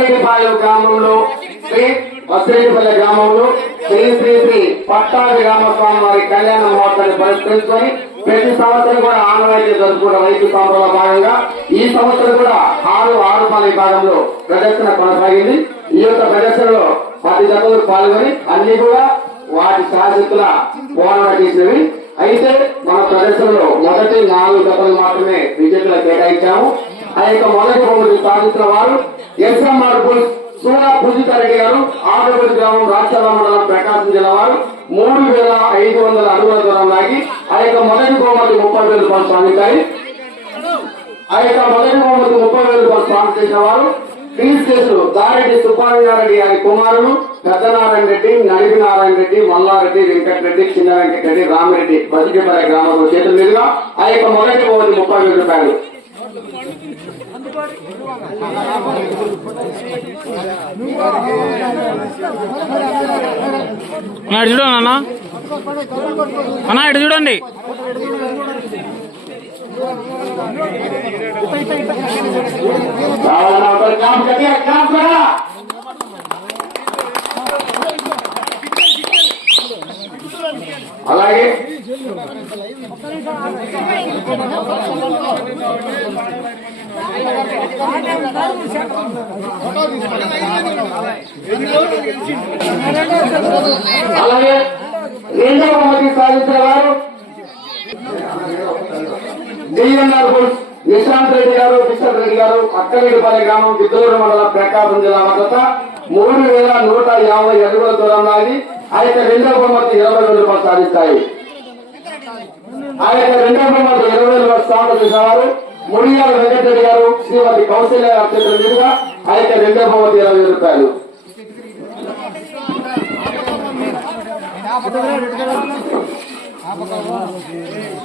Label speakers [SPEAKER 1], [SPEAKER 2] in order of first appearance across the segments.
[SPEAKER 1] వసిరెడ్డిపాలెం గ్రామంలో శ్రీ వసిరెడ్డిపల్లి గ్రామంలో శ్రీ శ్రీ శ్రీ పట్టాభి రామస్వామి వారి కళ్యాణ మహోత్సవాన్ని పురస్కరించుకొని ప్రతి సంవత్సరం కూడా ఆనవాయితీ జరుపుకున్న వైద్య సంబరంలో భాగంగా ఈ సంవత్సరం కూడా ఆరు ఆరు పాల విభాగంలో ప్రదర్శన కొనసాగింది. ఈ యొక్క ప్రదర్శనలో పది జతలు పాల్గొని అన్ని కూడా వాటి శాశ్వతుల పోరాట చేసినవి. అయితే మన ప్రదర్శనలో మొదటి నాలుగు జతలు మాత్రమే విజేతలు కేటాయించాము. ఆ యొక్క మొదటి బహుమతి సాధించిన వారు ఎస్ఎంఆర్ పుల్ సూరా పూజితారెడ్డి గారు ఆంధ్రప్రదేశ్ గ్రామం రాష్ట్రాల మండలం ప్రకాశం జిల్లా వారు మూడు వేల ఐదు వందల అడుగుల దూరం లాగి ఆ యొక్క మొదటి బహుమతి ముప్పై వేల రూపాయలు సాధించాయి. ఆ యొక్క మొదటి బహుమతి ముప్పై వేల రూపాయలు స్వామి చేసిన వారు క్రీస్ దారెడ్డి సుబ్బారెడ్డి గారి కుమారులు పెద్దనారాయణ రెడ్డి నడిపి నారాయణ రెడ్డి మల్లారెడ్డి వెంకటరెడ్డి చిన్న వెంకటరెడ్డి రామిరెడ్డి బతికిపల్లి గ్రామంలో చేతుల మీదుగా ఆ యొక్క మొదటి బహుమతి ముప్పై వేల రూపాయలు
[SPEAKER 2] ఇటు చూడండి అన్న. అన్న ఇటు చూడండి.
[SPEAKER 1] అలాగే. అలాగే రెండవ బహుమతి సాధించిన వారు డిఎన్ఆర్ బుల్స్ నిశాంత్ రెడ్డి గారు కిషన్ రెడ్డి గారు అక్కలేడిపల్లి గ్రామం గిద్దలూరు మండలం ప్రకాశం జిల్లా వద్ద మూడు వేల నూట యాభై అడుగుల దూరం లాగి ఆ యొక్క రెండవ బహుమతి ఇరవై వేల రూపాయలు సాధిస్తాయి. ఆ యొక్క రెండవ బహుమతి ఇరవై వేల రూపాయలు సాధన చేసేవారు వెంకటరెడ్డి గారు శ్రీమతి కౌశల్య గారి మీదుగా ఆ యొక్క రెండో భవతి ఇరవై రూపాయలు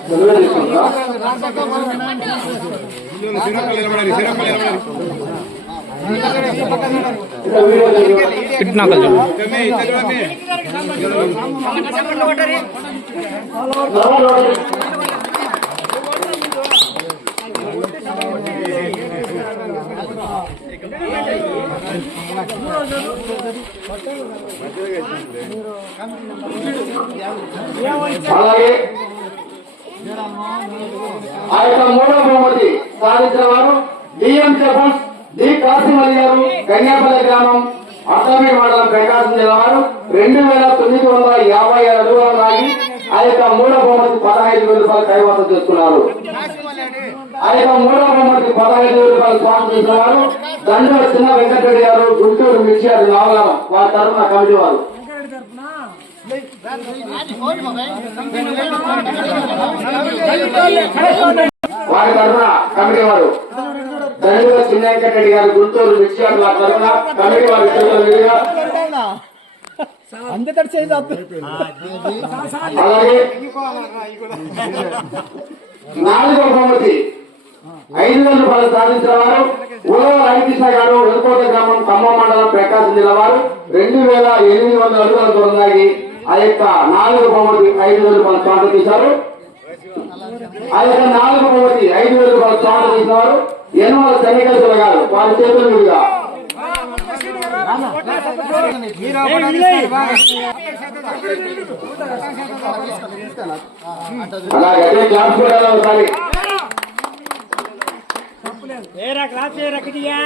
[SPEAKER 1] తెలుగులో తీసుకుంటా? అలాగే ఆ యొక్క మూడవ బహుమతి సాధించిన వారు డిఎం చెప్పల్స్ డి కాసిం అలీ గారు కన్యాపల్లి గ్రామం అర్థమీ మండలం ప్రకాశం జిల్లా వారు. రెండు వేల తొమ్మిది వందల యాభై ఏడు అడుగుల లాగి ఆ యొక్క మూడవ బహుమతి పదహైదు వేల రూపాయలు కైవసం చేసుకున్నారు. ఆ యొక్క మూడవ బహుమతి పదహైదు రూపాయలు స్వామి చేసిన వారు దండవ చిన్న వెంకటరెడ్డి గారు గుంటూరు మిర్చి అది నావలం వారి తరఫున కమిటీ వారు వారి తరఫున కమిటీ వారు. దండవ చిన్న వెంకటరెడ్డి గారు గుంటూరు మిర్చి అది వారి తరఫున కమిటీ వారి చేతుల మీదుగా. అలాగే బహుమతి ఐదు వేల రూపాయలు సాధించిన వారు ఉలవ రామకృష్ణ గారు వెలుకోట గ్రామం ఖమ్మం మండలం ప్రకాశం జిల్లా వారు రెండు వేల ఎనిమిది వందల అడుగుల దూరం దాగి ఆ యొక్క నాలుగు బొమ్మకి ఐదు వేల రూపాయలు స్వాగతం తీశారు ఆ యొక్క నాలుగు బొమ్మకి ఐదు వేల రూపాయలు స్వాగతం ఎనిమిది వందల శనికేశ్వర గారు. వారి చేతుల మీదుగా. అలాగే క్లాస్ కూడా ఒకసారి.
[SPEAKER 3] Era class era கிட்டியா